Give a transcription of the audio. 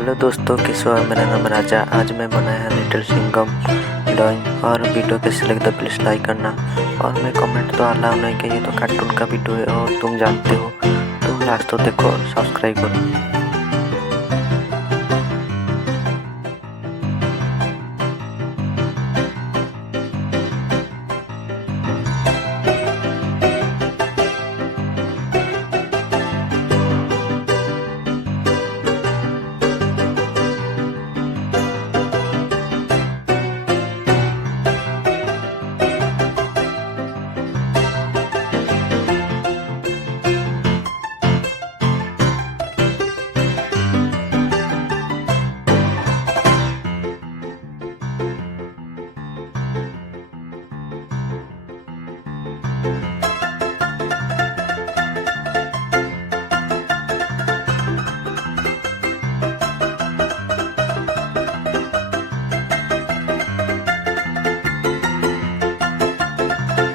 Hello दोस्तों, कैसे हो? मेरा नाम राजा। आज मैं बनाया है लिटिल सिंघम ड्राइंग। और वीडियो कैसे लगे तो प्लीज़ लाइक करना। और मैं कमेंट तो अलाउ नहीं किया, ये तो कार्टून का वीडियो है और तुम जानते हो, तो लास्ट तो देखो, सब्सक्राइब करो।